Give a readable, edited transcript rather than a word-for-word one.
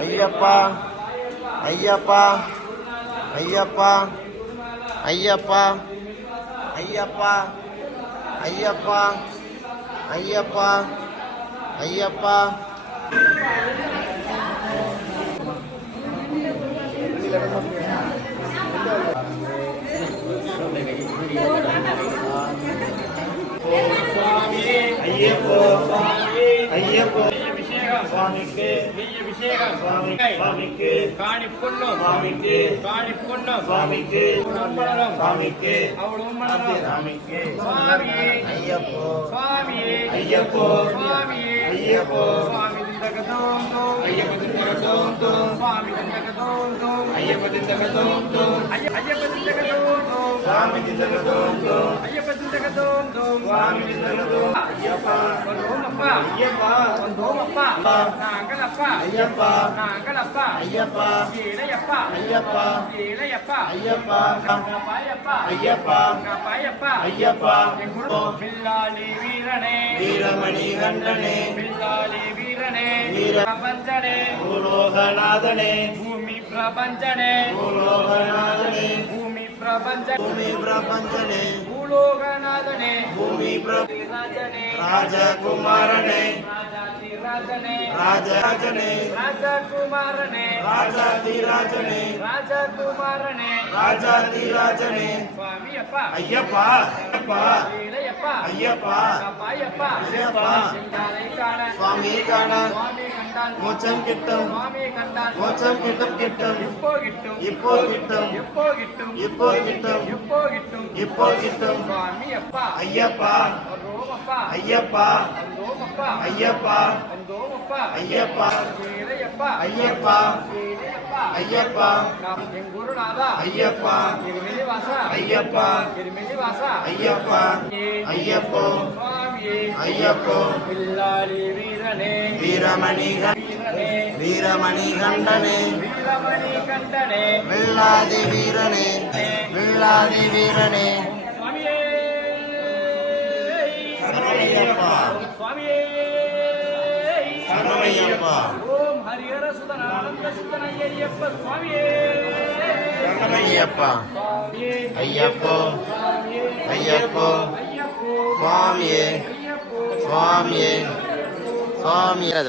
ஐயப்பா ஐயப்பா ஐயப்பா ஐயப்பா ஐயப்பா ஐயப்பா ஐயப்பா ஐயப்பா ஐயப்போ ஐயப்போ சுவாமிக்கு அபிஷேகம் சுவாமிக்கு காணி பொண்ணு சுவாமிக்கு காணி பொண்ணு சுவாமிக்கு சுவாமிக்கு அவளும் சுவாமிக்கு சுவாமியே ஐயப்போ சுவாமியே ஐயப்போ சுவாமியே ஐயப்போ சுவாமி திண்டகதோம் தோம் ஐயப்ப திண்டகதோம் தோம் சுவாமி திண்டகதோம் தோம் ஐயப்ப திண்டகதோம் தோம் ஐயப்ப திண்டகதோம் தோம் சுவாமி திண்டகதோம் தோம் ஐயப்ப திண்டகதோம் தோம் சுவாமி திண்டகதோம் ஐயப்பா வந்தோமப்பா ஐயப்பா வந்தோமப்பா நாங்களப்பா ஐயப்பா நாங்களப்பா ஐயப்பா ஏழையப்பா ஐயப்பா ஏழையப்பா ஐயப்பா கப்பாயப்பா ஐயப்பா கப்பாயப்பா ஐயப்பா பில்லாளி வீரனே வீரமணி கண்டனே பில்லாளி வீரனே வீரபஞ்சனே பூலோகநாதனே பூமி பிரபஞ்சனே பூலோகநாதனே பூமி பிரபஞ்சனே பூலோகநாதனே பூமி பிரபஞ்சனே ராஜகுமாரனே ராஜாதிராஜனே ராஜாஜனே ராஜகுமாரனே ராஜாதிராஜனே ராஜகுமாரனே ராஜாதிராஜனே சுவாமி அப்பா ஐயப்பா அப்பா ஏழையப்பா ஐயப்பா அப்பாயப்பா ஐயப்பா சுவாமி காண சுவாமி கண்டால் மோட்சம் கிட்டும் சுவாமி கண்டால் மோட்சம் கிட்டும் கிட்டும் இப்போ கிட்டும் இப்போ கிட்டும் இப்போ கிட்டும் இப்போ கிட்டும் இப்போ கிட்டும் இப்போ கிட்டும் சுவாமி அப்பா ஐயப்பா ரோமப்பா ஐயப்பா ரோமப்பா ஐயப்பா ரோமப்பா ஐயப்பா ஏழையப்பா ஐயப்பா ஏழையப்பா ஐயப்பா என் குருநாதா ஐயப்பா எருமெலிவாசா ஐயப்பா எருமெலிவாசா ஐயப்பா ஐயப்போ சுவாமியே ஐயப்போ பில்லாளி வீரனே வீரமணி வீரமணி கண்டனே வீரமணி கண்டனே வில்லாதி வீரனே வில்லாதி வீரனே சுவாமியே சரணமையப்பா சுவாமியே சரணமையப்பா ஓம் ஹரிஹர சுதன ஆனந்த சித்தன ஐயப்ப சுவாமியே சரணமையப்பா ஐயப்போ ஐயப்போ சுவாமியே சுவாமியே சுவாமியே